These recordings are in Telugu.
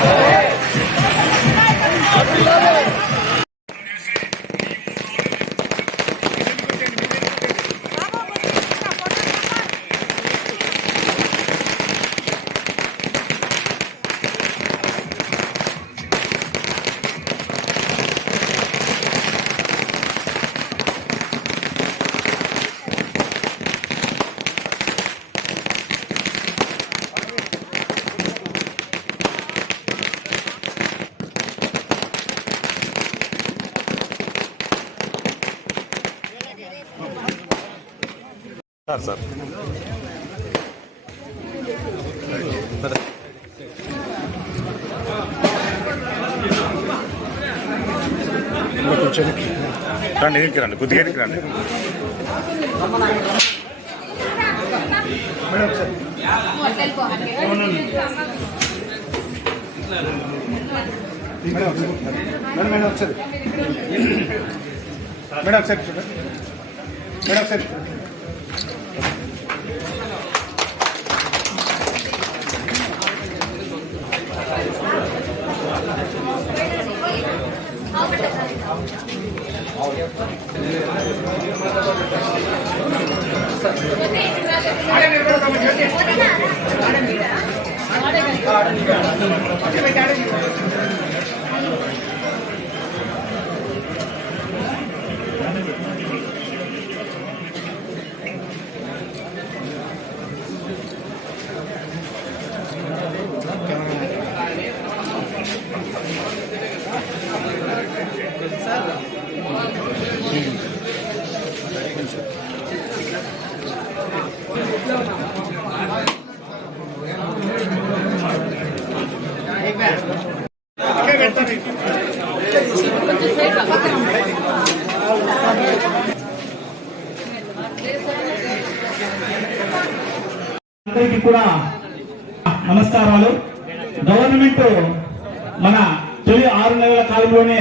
Yeah. Sir sir. రండి ఇంటికి రండి కొద్దిగా ఇంటికి రండి. మేడం మేడం ఒకసారి. మేడం ఒకసారి చూడండి. మేడం ఒకసారి అందరికీ కూడా నమస్కారాలు. గవర్నమెంట్ మన తొలి ఆరు నెలల కాలంలోనే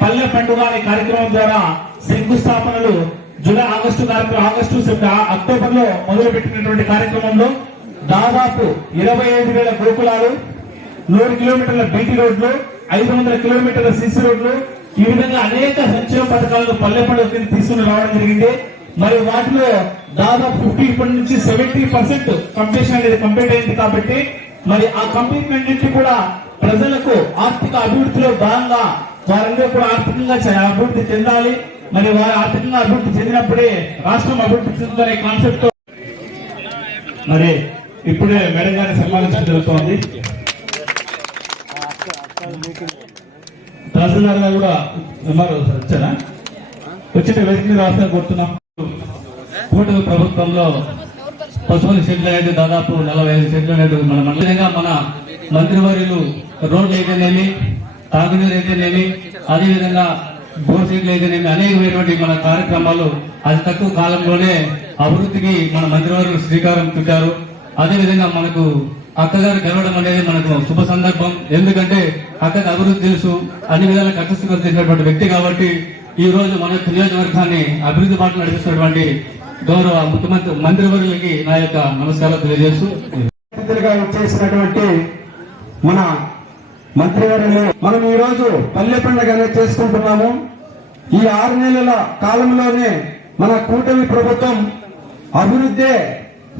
పల్లె పండుగ అనే కార్యక్రమం ద్వారా శంకుస్థాపనలు జూలై ఆగస్టు కార్యక్రమం ఆగస్టు అక్టోబర్లో మొదలు పెట్టినటువంటి కార్యక్రమంలో దాదాపు ఇరవై ఐదు వేల గోకులాలు నూరు కిలోమీటర్ల బీటీ రోడ్లు ఐదు వందల కిలోమీటర్ల సిసి రోడ్లు. ఈ విధంగా అనేక సంక్షేమ పథకాలను పల్లె పండుగ తీసుకుని రావడం జరిగింది. మరి వాటిలో దాదాపు ఫిఫ్టీ ఇప్పటి నుంచి సెవెంటీ పర్సెంట్ కంప్లీషన్ అనేది కంప్లీట్ అయింది కాబట్టి మరి ఆ కంప్లీట్మెంట్ నుంచి కూడా ప్రజలకు ఆర్థిక అభివృద్ధిలో భాగంగా వారందరూ కూడా ఆర్థికంగా అభివృద్ధి చెందాలి. మరి వారు ఆర్థికంగా అభివృద్ధి చెందినప్పుడే రాష్ట్రం అభివృద్ధి చెందుతుందనే కాన్సెప్ట్తో మరి ఇప్పుడే మేడం గారిని సన్మానించడం జరుగుతోంది. తహసీల్దార్ గారు కూడా ఉన్నారు వచ్చారా? వచ్చిన వేదిక రాష్ట్రం కోరుతున్నాం. కూటమి ప్రభుత్వంలో పశువుల షెడ్లు అనేది దాదాపు నలభై ఐదు షెడ్లు అనేది మన మండలంగా మన మంత్రివర్యులు రోడ్లు అయితేనేమి తాగునీరు అయితేనేమి అదేవిధంగా బోర్ షెడ్లు అయితేనేమి అనేకమైనటువంటి మన కార్యక్రమాలు అతి తక్కువ కాలంలోనే అభివృద్ధికి మన మంత్రివర్యులు శ్రీకారం చుట్టారు. అదేవిధంగా మనకు అక్కగారు గెలవడం అనేది మనకు శుభ సందర్భం. ఎందుకంటే అక్కకి అభివృద్ధి తెలుసు అన్ని విధాల కష్టసుఖం చేసినటువంటి వ్యక్తి కాబట్టి ఈ రోజు మన నియోజకవర్గాన్ని అభివృద్ధి బాటలు నడిపిస్తున్నటువంటి గౌరవ ముఖ్యమంత్రి మంత్రివర్యులకి నా యొక్క నమస్కారాలు తెలియజేస్తూ చేసినటువంటి మన మంత్రివర్యులు. మనం ఈ రోజు పల్లె పండుగ అనేది చేసుకుంటున్నాము. ఈ ఆరు నెలల కాలంలోనే మన కూటమి ప్రభుత్వం అభివృద్ధి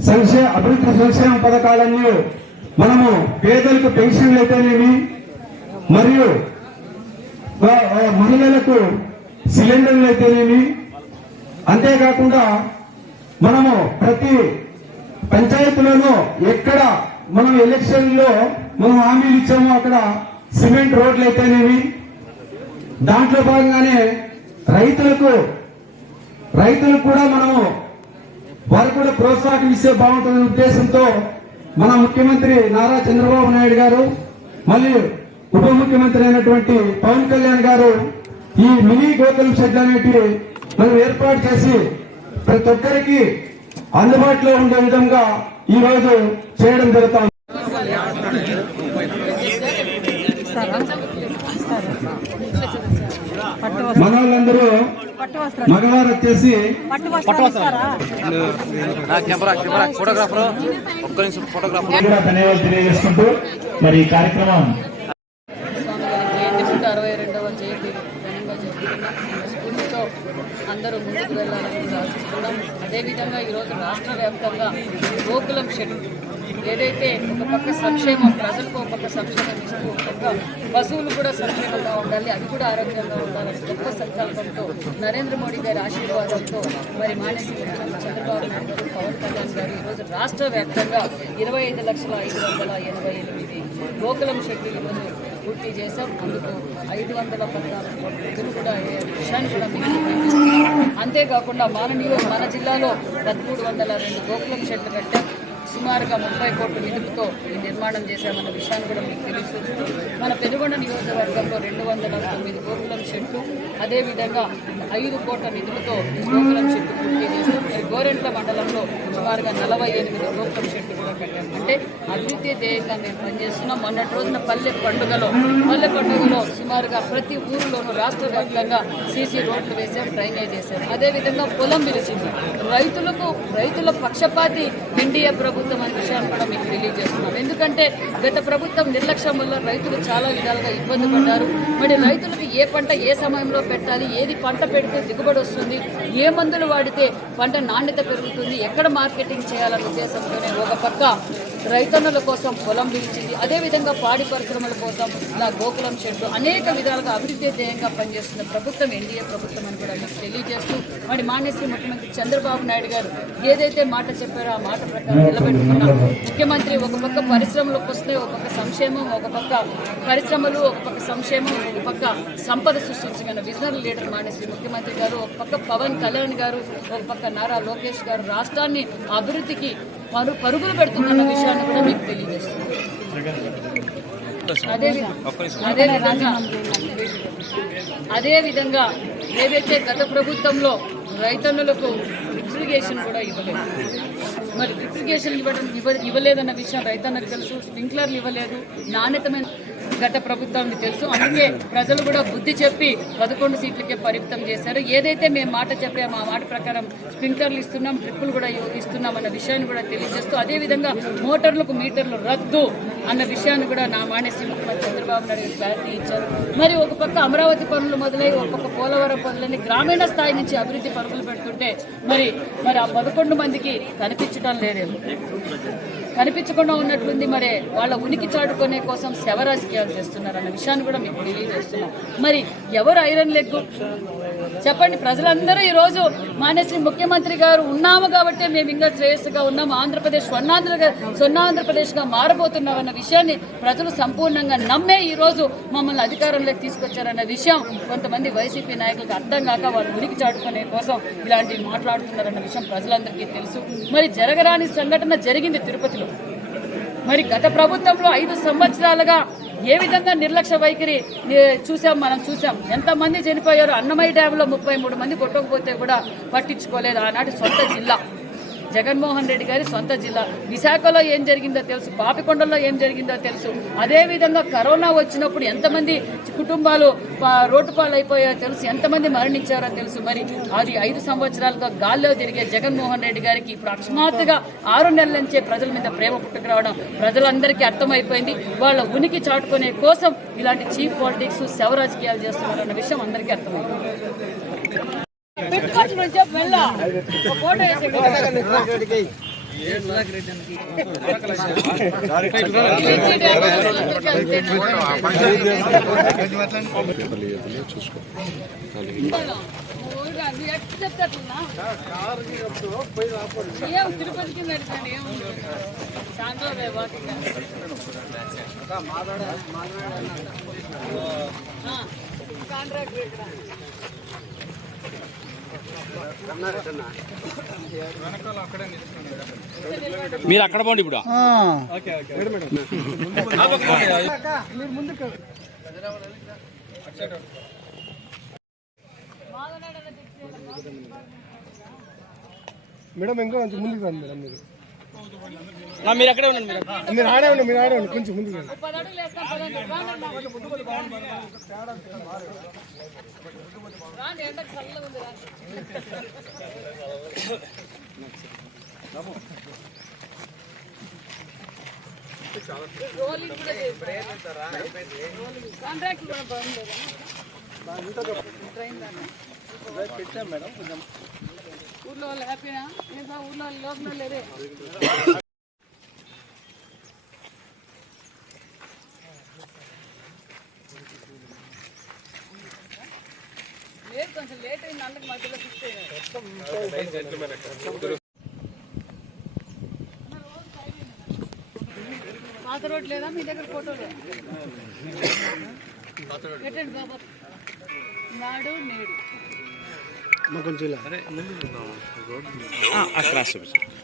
సంక్షేమ అభివృద్ధి సంక్షేమ పథకాలన్నీ మనము పేదలకు పెన్షన్లు అయితేనేమి మరియు మహిళలకు సిలిండర్లు అయితేనేమి అంతేకాకుండా మనము ప్రతి పంచాయతీలోనూ ఎక్కడ మనం ఎలక్షన్లో మనం హామీలు ఇచ్చామో అక్కడ సిమెంట్ రోడ్లు అయితేనేమి దాంట్లో భాగంగానే రైతులకు రైతులకు కూడా మనము వారు కూడా ప్రోత్సాహం ఇస్తే బాగుంటుందనే ఉద్దేశంతో మన ముఖ్యమంత్రి నారా చంద్రబాబు నాయుడు గారు మళ్ళీ ఉప ముఖ్యమంత్రి అయినటువంటి పవన్ కళ్యాణ్ గారు ఈ మినీ గోకులం షెడ్ అనేటివి మనం ఏర్పాటు చేసి ప్రతి ఒక్కరికి అందుబాటులో ఉండే విధంగా ఈ రోజు చేయడం జరుగుతుంది. మన వాళ్ళందరూ పట్టు వస్త్రాలు మగవారు వచ్చేసి పట్టు వస్త్రాలు ఇస్తారా? Camera camera photographer. ఒక్క నిమిషం ఫోటోగ్రాఫర్. ధన్యవాదాలు తెలియజేసుకుంటూ మరి ఈ కార్యక్రమం అరవై రెండవ జయంతి స్ఫూర్తితో అందరూ ముందుకు వెళ్ళాలని ఆశిస్తున్నాం. అదేవిధంగా ఈరోజు రాష్ట్ర వ్యాప్తంగా గోకులం షెడ్ ఏదైతే ఒక పక్క సంక్షేమం ప్రజలకు ఒక పక్క సంక్షేమం ఇస్తూ పశువులు కూడా సంక్షేమంగా ఉండాలి అది కూడా ఆరోగ్యంగా ఉండాలని గొప్ప సంకల్పంతో నరేంద్ర మోడీ గారి ఆశీర్వాదంతో మరి మానేసి చంద్రబాబు నాయుడు గారు పవన్ కళ్యాణ్ గారు ఈరోజు రాష్ట్ర వ్యాప్తంగా ఇరవై ఐదు లక్షల ఐదు వందల ఎనభై ఎనిమిది గోకులం షెడ్యూల్ ఈరోజు పూర్తి చేశాం. అందుకు ఐదు వందల పద్నాలుగు కూడా విషయాన్ని కూడా మీకు అంతేకాకుండా మన మన జిల్లాలో పదమూడు వందల రెండు గోకులం షెడ్లు కట్టాం. సుమారుగా ముప్పై కోట్ల నిధులతో ఈ నిర్మాణం చేశామన్న విషయాన్ని కూడా మీకు తెలుసు మన పెనుగొండ నియోజకవర్గంలో రెండు వందల తొమ్మిది గోకులం చెట్లు అదేవిధంగా ఐదు కోట్ల నిధులతో గోకులం షెడ్లు పూర్తి చేసి గోరెంట్ల మండలంలో సుమారుగా నలభై ఎనిమిది గోకులం చెట్టు కూడా కట్టాం అంటే అభివృద్ధి ధ్యేయంగా మేము పనిచేస్తున్నాం. మొన్నటి రోజున పల్లె పండుగలో పల్లె పండుగలో సుమారుగా ప్రతి ఊరిలోనూ రాష్ట్ర వ్యాప్తంగా సీసీ రోడ్లు వేసాం డ్రైనేజ్ చేశాం అదేవిధంగా పొలం పిలిచింది రైతులకు రైతుల పక్షపాతి ఎన్డీఏ ప్రభుత్వం విషయాన్ని కూడా మీకు తెలియజేస్తున్నాం ఎందుకంటే గత ప్రభుత్వం నిర్లక్ష్యం వల్ల రైతులు చాలా విధాలుగా ఇబ్బంది పడ్డారు. మరి రైతులకు ఏ పంట ఏ సమయంలో పెట్టాలి ఏది పంట పెడితే దిగుబడి వస్తుంది ఏ మందులు వాడితే పంట నాణ్యత పెరుగుతుంది ఎక్కడ మార్కెటింగ్ చేయాలనే ఉద్దేశంతోనే ఒక పక్క రైతన్నుల కోసం పొలం పిలిచింది. అదేవిధంగా పాడి పరిశ్రమల కోసం ఇలా గోకులం షెడ్లు అనేక విధాలుగా అభివృద్ధి ధ్యేయంగా పనిచేస్తున్న ప్రభుత్వం ఎన్డీఏ ప్రభుత్వం అని కూడా మీకు తెలియజేస్తూ మరి మాన్యశ్రీ ముఖ్యమంత్రి చంద్రబాబు నాయుడు గారు ఏదైతే మాట చెప్పారో ఆ మాట ప్రకారం నిలబెట్టుకున్నారు. ముఖ్యమంత్రి ఒక పక్క పరిశ్రమలకు వస్తే ఒక పక్క సంక్షేమం ఒక పక్క పరిశ్రమలు ఒక పక్క సంక్షేమం ఒక పక్క సంపద సృష్టించగల విజనరీ లీడర్ మాన్యశ్రీ ముఖ్యమంత్రి గారు ఒక పక్క పవన్ కళ్యాణ్ గారు ఒక పక్క నారా లోకేష్ గారు రాష్ట్రాన్ని అభివృద్ధికి పరు పరుగులు పెడుతున్న విషయాన్ని కూడా మీకు తెలియజేస్తుంది అదే విధంగా అదే విధంగా ఏదైతే గత ప్రభుత్వంలో రైతన్నులకు ఇరిగేషన్ కూడా ఇవ్వలేదు మరి ఇరిగేషన్ ఇవ్వడం ఇవ్వ ఇవ్వలేదన్న విషయం రైతన్నకు తెలుసు స్ప్రింక్లర్లు ఇవ్వలేదు నాణ్యతమైన గత ప్రభుత్వానికి తెలుసు. అందుకే ప్రజలు కూడా బుద్ధి చెప్పి పదకొండు సీట్లకే పరిమితం చేశారు. ఏదైతే మేము మాట చెప్పామో ఆ మాట ప్రకారం స్ప్రింక్లర్లు ఇస్తున్నాం డ్రిప్పులు కూడా ఇస్తున్నాం అన్న విషయాన్ని కూడా తెలియజేస్తూ అదేవిధంగా మోటార్లకు మీటర్లు రద్దు అన్న విషయాన్ని కూడా నా మానేసి ముఖ్యమంత్రి చంద్రబాబు నాయుడు క్లారిటీ ఇచ్చారు. మరి ఒక పక్క అమరావతి పనులు మొదలై ఒక పక్క పోలవరం పనులని గ్రామీణ స్థాయి నుంచి అభివృద్ధి పరుగులు పెడుతుంటే మరి మరి ఆ పదకొండు మందికి కనిపించడం లేదేమో. కనిపించకుండా ఉన్నట్లుంది మరి. వాళ్ళ ఉనికి చాటుకునే కోసం శవ రాజకీయాలు చేస్తున్నారు అన్న విషయాన్ని కూడా మీకు తెలియజేస్తున్నాం. మరి ఎవరు ఐరన్ లెగ్ చెప్పండి ప్రజలందరూ ఈ రోజు మానేశ్రీ ముఖ్యమంత్రి గారు ఉన్నాము కాబట్టి మేము ఇంకా శ్రేయస్సుగా ఉన్నాము. ఆంధ్రప్రదేశ్ స్వర్ణాంధ్ర స్వర్ణాంధ్రప్రదేశ్గా మారబోతున్నాం అన్న విషయాన్ని ప్రజలు సంపూర్ణంగా నమ్మే ఈరోజు మమ్మల్ని అధికారంలోకి తీసుకొచ్చారన్న విషయం కొంతమంది వైసీపీ నాయకులకు అర్థం కాక వాళ్ళు ఉనికి చాటుకునే కోసం ఇలాంటివి మాట్లాడుతున్నారన్న విషయం ప్రజలందరికీ తెలుసు. మరి జరగరాని సంఘటన జరిగింది తిరుపతిలో. మరి గత ప్రభుత్వంలో ఐదు సంవత్సరాలుగా ఏ విధంగా నిర్లక్ష్య వైఖరి చూసాం మనం చూసాం. ఎంతమంది చనిపోయారు అన్నమయ్య డ్యాంలో ముప్పై మూడు మంది కొట్టకపోతే కూడా పట్టించుకోలేదు ఆనాటి సొంత జిల్లా. జగన్మోహన్ రెడ్డి గారి సొంత జిల్లా. విశాఖలో ఏం జరిగిందో తెలుసు పాపికొండలో ఏం జరిగిందో తెలుసు. అదేవిధంగా కరోనా వచ్చినప్పుడు ఎంతమంది కుటుంబాలు పా- రోడ్డు పాలైపోయారో తెలుసు ఎంతమంది మరణించారో తెలుసు. మరి అది ఐదు సంవత్సరాలుగా గాల్లో తిరిగే జగన్మోహన్ రెడ్డి గారికి ఇప్పుడు అకస్మాత్తుగా ఆరు నెలల నుంచే ప్రజల మీద ప్రేమ పుట్టుకురావడం ప్రజలందరికీ అర్థమైపోయింది. వాళ్ళ ఉనికి చాటుకునే కోసం ఇలాంటి చీఫ్ పాలిటిక్స్ శవ రాజకీయాలు చేస్తున్నారు అన్న విషయం అందరికీ అర్థమైంది. పెట్టుకోవచ్చు తిరుపతికి నడిచాను ఏముంది కాంట్రాక్ట్ మీరు అక్కడ పోండి ఇప్పుడు. మేడం ఇంకా ముందుకు రండి మేడం మీరు. మీరు అక్కడే ఉండండి మీరు మీరు ఆడే ఉండండి మీరు ఆడే ఉండండి కొంచెం ముందుకు రండి పది అడుగులు వేస్తాం ఊర్లో వాళ్ళు హ్యాపీనా ఏం సార్ ఊర్లో వాళ్ళు లోపల లేరే. లేదు కొంచెం లేట్ అయింది అందుకు మధ్యలో ఫిక్స్ పాత రోడ్ లేదా? మీ దగ్గర ఫోటో పెట్టండి బాబా. నాడు నేడు. మా కొంచెం ఇలా. అక్కడ చూపించండి